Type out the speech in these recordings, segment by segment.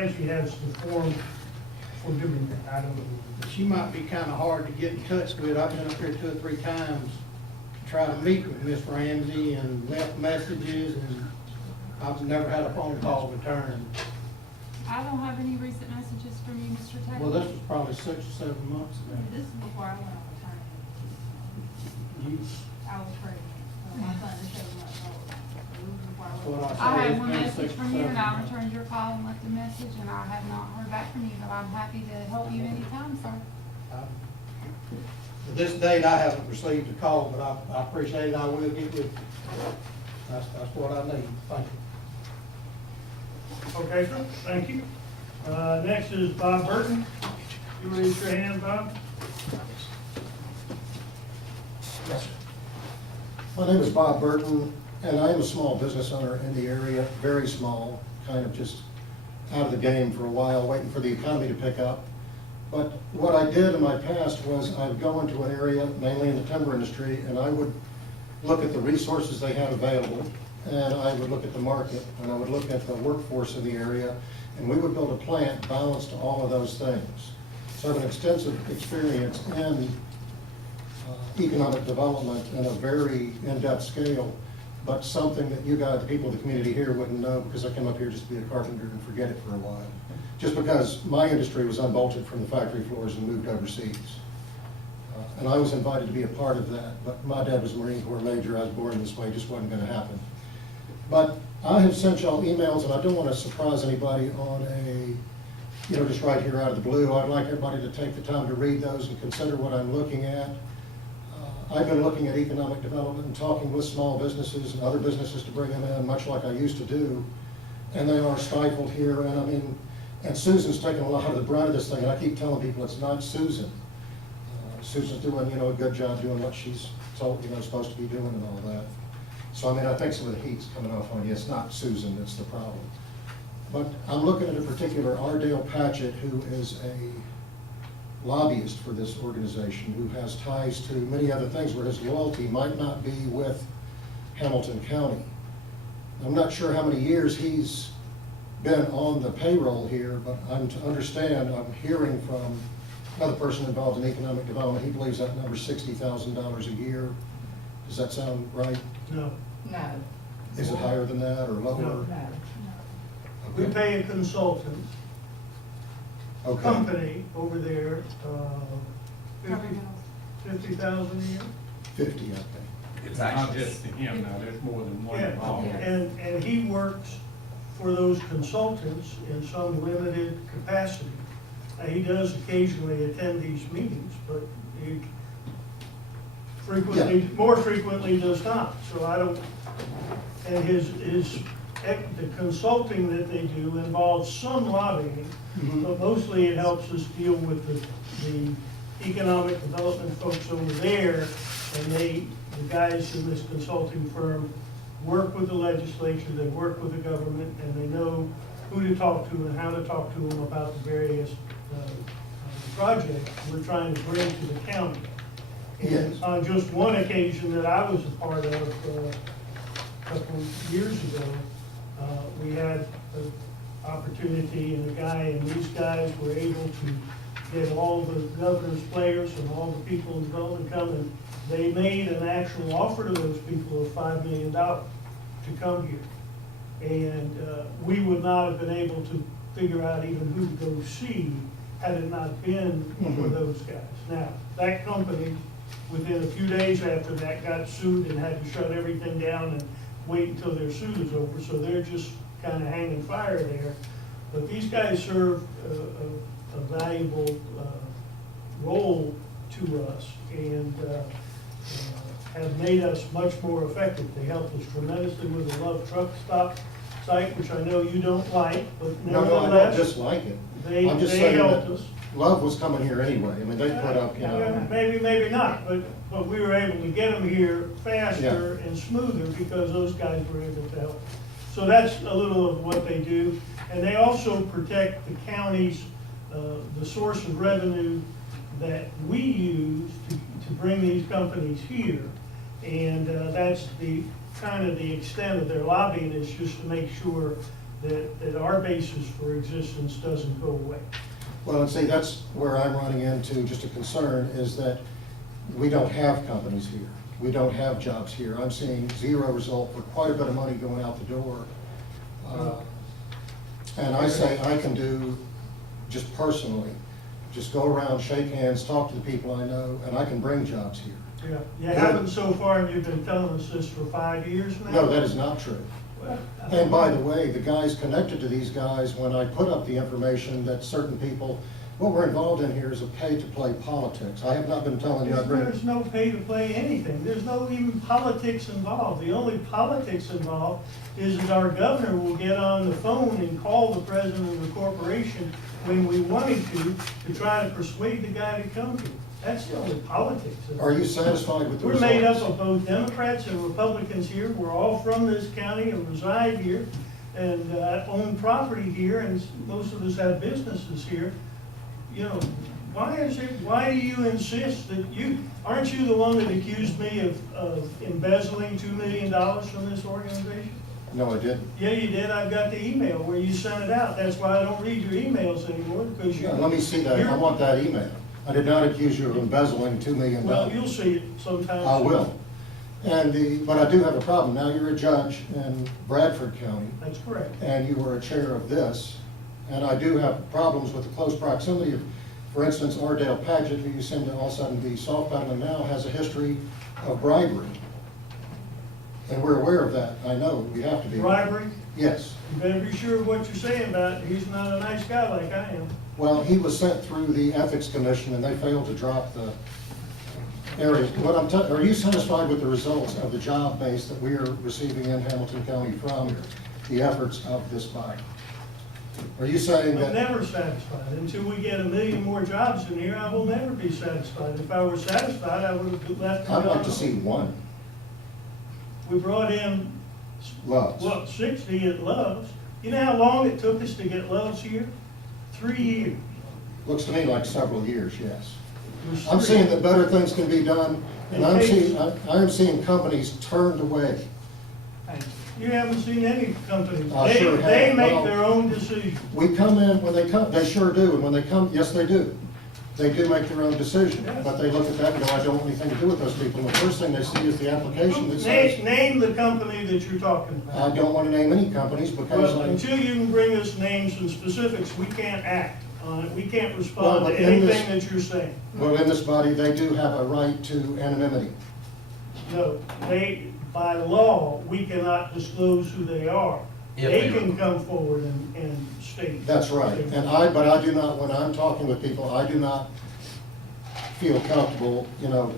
have, she has the form for doing that. I don't know. She might be kind of hard to get in touch with. I've been up here 2 or 3 times to try to meet with Miss Ramsey and left messages, and I've never had a phone call returned. I don't have any recent messages from you, Mr. Taylor. Well, this was probably 6 or 7 months ago. This is before I went on maternity. I was pregnant, so my son is 7 months old. So it was before I What went. I I say, had it's one been message 6 or from you, 7 and I months. returned your call and left a message, and I have not heard back from you, but I'm happy to help you anytime, sir. To this date, I haven't received a call, but I appreciate it. I will get with you. That's what I need. Thank you. Okay, sir, thank you. Next is Bob Burton. You raise your hand, Bob. Yes, sir. My name is Bob Burton, and I am a small business owner in the area, very small, kind of just out of the game for a while, waiting for the economy to pick up. But what I did in my past was I'd go into an area, mainly in the timber industry, and I would look at the resources they had available, and I would look at the market, and I would look at the workforce in the area, and we would build a plant balanced to all of those things. So I have an extensive experience in economic development in a very in-depth scale, but something that you guys, the people of the community here, wouldn't know because I came up here just to be a carpenter and forget it for a while. Just because my industry was unbolted from the factory floors and moved overseas. And I was invited to be a part of that, but my dad was a Marine Corps major. I was born this way, it just wasn't gonna happen. But I have sent y'all emails, and I don't want to surprise anybody on just right here out of the blue. I'd like everybody to take the time to read those and consider what I'm looking at. I've been looking at economic development and talking with small businesses and other businesses to bring them in, much like I used to do. And they are stifled here, and Susan's taken a lot of the brunt of this thing, and I keep telling people it's not Susan. Susan's doing, a good job doing what she's told, supposed to be doing and all that. So, I think some of the heat's coming off on you. It's not Susan that's the problem. But I'm looking at a particular Ardale Patchett, who is a lobbyist for this organization, who has ties to many other things where his loyalty might not be with Hamilton County. I'm not sure how many years he's been on the payroll here, but I'm I'm hearing from another person involved in economic development. He believes that number's $60,000 a year. Does that sound right? No. No. Is it higher than that or lower? No. No. We Okay. pay a consultant Okay. company over there, Covering $50,000 a year. 50, okay. It's not just him now, there's more than one Yeah, involved. and he works for those consultants in some limited capacity. He does occasionally attend these meetings, but he more frequently does not. So I don't, and the consulting that they do involves some lobbying, but mostly it helps us deal with the economic development folks over there, and the guys in this consulting firm work with the legislature, they work with the government, and they know who to talk to and how to talk to them about the various projects we're trying to bring to the county. And Yes. on just one occasion that I was a part of a couple of years ago, we had an opportunity, and these guys were able to get all the governor's players and all the people in development come, and they made an actual offer to those people of $5 million to come here. And we would not have been able to figure out even who to go see had it not been for those guys. Now, that company, within a few days after that, got sued and had to shut everything down and wait until their suit is over, so they're just kind of hanging fire there. But these guys serve a valuable role to us, and have made us much more effective. They helped us tremendously with the Love Truck Stop site, which I know you don't like, but No, I don't nevertheless, dislike it. they I'm just they saying helped that us. Love was coming here anyway. They put up, Maybe not, but we were able to get them here faster and smoother because those guys were able to help. So that's a little of what they do. And they also protect the counties, the source of revenue that we use to bring these companies here. And that's the kind of the extent of their lobbying, is just to make sure that our basis for existence doesn't go away. Well, and see, that's where I'm running into just a concern, is that we don't have companies here. We don't have jobs here. I'm seeing zero result for quite a bit of money going out the door. And I say I can do, just personally, just go around, shake hands, talk to the people I know, and I can bring jobs here. Yeah, you haven't so far, and you've been telling us this for 5 years now? No, that is not true. Well, And by the way, the guys connected to these guys, when I put up the information that certain people, what we're involved in here is a pay-to-play politics. I have not been telling you. There's no pay to play anything. There's no even politics involved. The only politics involved is that our governor will get on the phone and call the president of the corporation when we want him to try to persuade the guy to come here. That's the only politics. Are you satisfied with the We're results? made up of both Democrats and Republicans here. We're all from this county and reside here and own property here, and most of us have businesses here. You know, why do you insist that aren't you the one that accused me of embezzling $2 million from this organization? No, I didn't. Yeah, you did. I've got the email where you sent it out. That's why I don't read your emails anymore, because Yeah, let me see that. I want that email. I did not accuse you of embezzling $2 million. Well, you'll see it sometime. I will. But I do have a problem. Now, you're a judge in Bradford County, That's correct. and you were a chair of this, and I do have problems with the close proximity of, for instance, Ardell Patchett, who you seem to all of a sudden be soft battling now, has a history of bribery. And we're aware of that. I know, we have to be. Bribery? Yes. You better be sure of what you're saying about it. He's not a nice guy like I am. Well, he was sent through the Ethics Commission, and they failed to drop the area. Are you satisfied with the results of the job base that we are receiving in Hamilton County from the efforts of this body? Are you saying I'm that? never satisfied. Until we get 1 million more jobs in here, I will never be satisfied. If I were satisfied, I would have left. I'd like to see one. We brought in, Loves. 60 at Love's. You know how long it took us to get Love's here? 3 years. Looks to me like several years, yes. It was I'm 3. seeing that better things can be done, and I'm seeing companies turned away. You haven't seen any companies. I sure have. They make Well, their own decisions. We come in, when they come, they sure do, and when they come, yes, they do. They do make their own decision, but they look at that and go, I don't want anything to do with those people. And the first thing they see is the application that says, Name the company that you're talking I about. don't want to name any companies because Well, I, until you can bring us names and specifics, we can't act on it. We can't respond Well, to but in this- anything that you're saying. well, in this body, they do have a right to anonymity. No, by law, we cannot disclose who they are. They can come forward and state. That's right. But I do not, when I'm talking with people, I do not feel comfortable,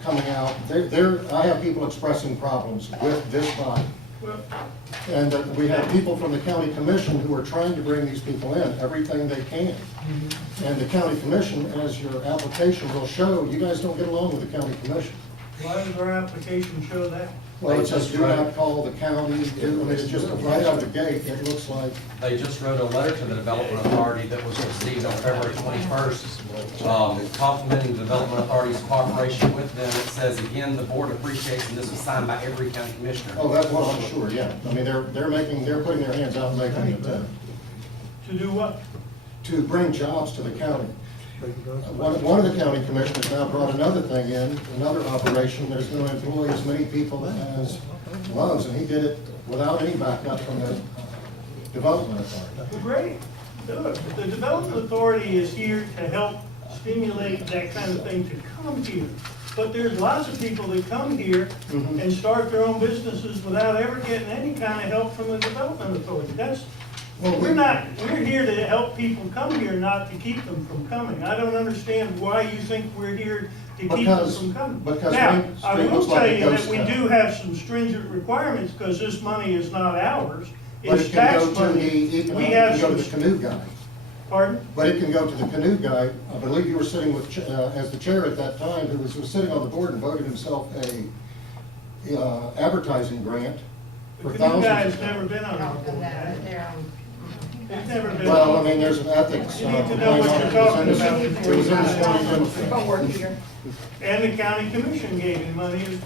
coming out. I have people expressing problems with this body. Well, And we have people from the county commission who are trying to bring these people in, everything they can. And the county commission, as your application will show, you guys don't get along with the county commission. why does our application show that? Well, it They says just do wrote- not call the county, it's just right out of the gate, it looks like. They just wrote a letter to the Development Authority that was received on February 21st, complimenting the Development Authority's cooperation with them. It says, again, the board appreciates, and this was signed by every county commissioner. Oh, that's what I'm sure, yeah. I mean, they're putting their hands out and making an attempt To do what? to bring jobs to the county. One of the county commissioners now brought another thing in, another operation that is going to employ as many people as Love's, and he did it without any backup from the Development Authority. Well, great, do it. The Development Authority is here to help stimulate that kind of thing to come here. But there's lots of people that come here and start their own businesses without ever getting any kind of help from the Development Authority. We're here to help people come here, not to keep them from coming. I don't understand why you think we're here to keep them Because- from coming. because Now, Main I Street will looks like tell a you that ghost we town. do have some stringent requirements, because this money is not ours. But It's it can tax go to money. the, We it have can go to the some, canoe guy. pardon? But it can go to the canoe guy. I believe you were sitting with, as the chair at that time, who was sitting on the board and voted himself a advertising grant The for canoe thousands. guy's of never dollars. been on our board. right? He's never been. Well, I mean, there's an ethics. You need to know what you're talking about It before was you in the start. sworn in. And the county commission gave him money as well.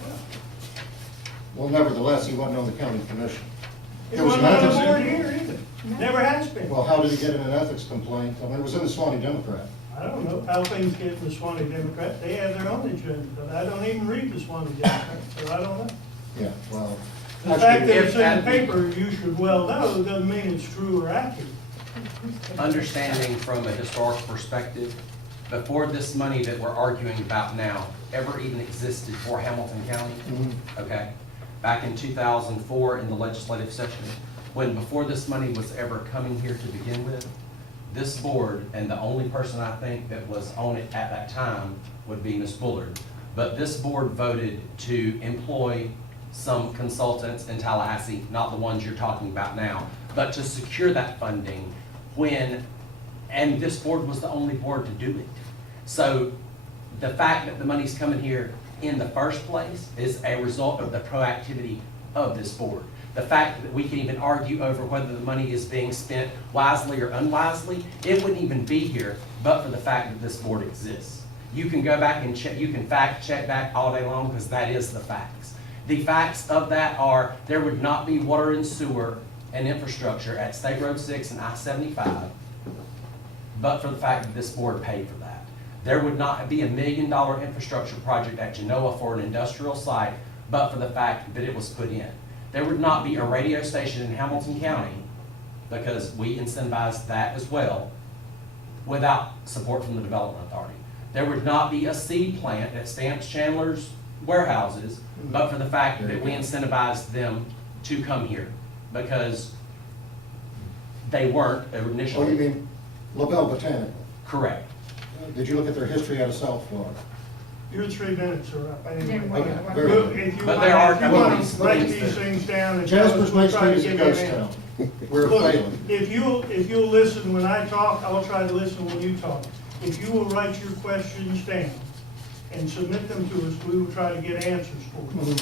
Well, nevertheless, he wasn't on the county commission. He There was wasn't on the methods- board here either. Never has been. Well, how did he get in an ethics complaint? I mean, it was in the Swanee Democrat. I don't know how things get in the Swanee Democrat. They have their own agenda, but I don't even read the Swanee Democrat, so I don't know. Yeah, well. The fact that it's in the paper, you should well know, doesn't mean it's true or accurate. Understanding from a historical perspective, before this money that we're arguing about now ever even existed for Hamilton County, okay? Back in 2004 in the legislative session, before this money was ever coming here to begin with, this board, and the only person I think that was on it at that time would be Ms. Bullard, but this board voted to employ some consultants in Tallahassee, not the ones you're talking about now, but to secure that funding and this board was the only board to do it. So the fact that the money's coming here in the first place is a result of the proactivity of this board. The fact that we can even argue over whether the money is being spent wisely or unwisely, it wouldn't even be here but for the fact that this board exists. You can go back and check, you can fact check that all day long because that is the facts. The facts of that are there would not be water and sewer and infrastructure at State Road 6 and I-75 but for the fact that this board paid for that. There would not be $1 million infrastructure project at Genoa for an industrial site but for the fact that it was put in. There would not be a radio station in Hamilton County because we incentivized that as well without support from the Development Authority. There would not be a seed plant at Stamps Chandler's warehouses but for the fact that we incentivized them to come here because they weren't initially. Oh, you mean LaBelle Botanical? Correct. Did you look at their history out of South Florida? Your 3 minutes are up. Anyway. Okay, very Well, good. if you But there are want to things write that- these things down and tell us, Jasper's we'll Main try Street to is a give you ghost an town. answer. We're Look, failing. if you'll listen when I talk, I'll try to listen when you talk. If you will write your questions down and submit them to us, we will try to get answers for you.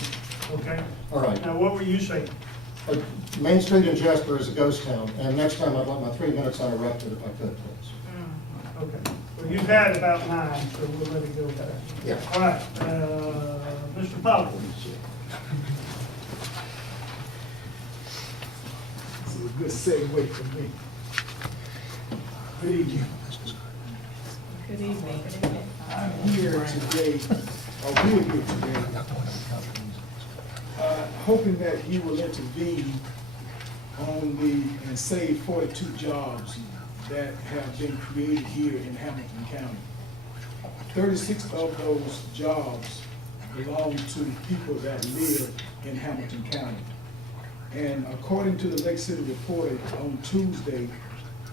Okay? All right. Now, what were you saying? Main Street in Jasper is a ghost town, and next time I'd like my 3 minutes uninterrupted if I could, please. Okay. Well, you've had about 9, so we'll let it go with that. Yeah. All right, Mr. Powell. This is a good segue for me. Good evening. Good evening. I'm here today, or we're here today, hoping that you will intervene on and save 42 jobs that have been created here in Hamilton County. 36 of those jobs belong to people that live in Hamilton County. And according to the Lake City Reporter on Tuesday,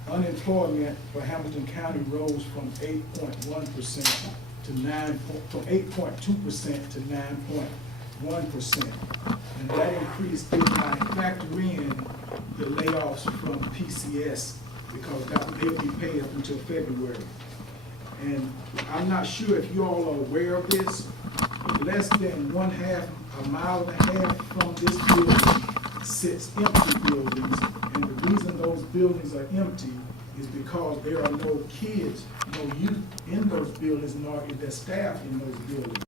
unemployment for Hamilton County rose from 8.1% to 8.2% to 9.1%. And that increase did not factor in the layoffs from PCS because they'll be paid up until February. And I'm not sure if you all are aware of this, but less than a mile and a half from this building sits empty buildings. And the reason those buildings are empty is because there are no kids, no youth in those buildings, nor is there staff in those buildings.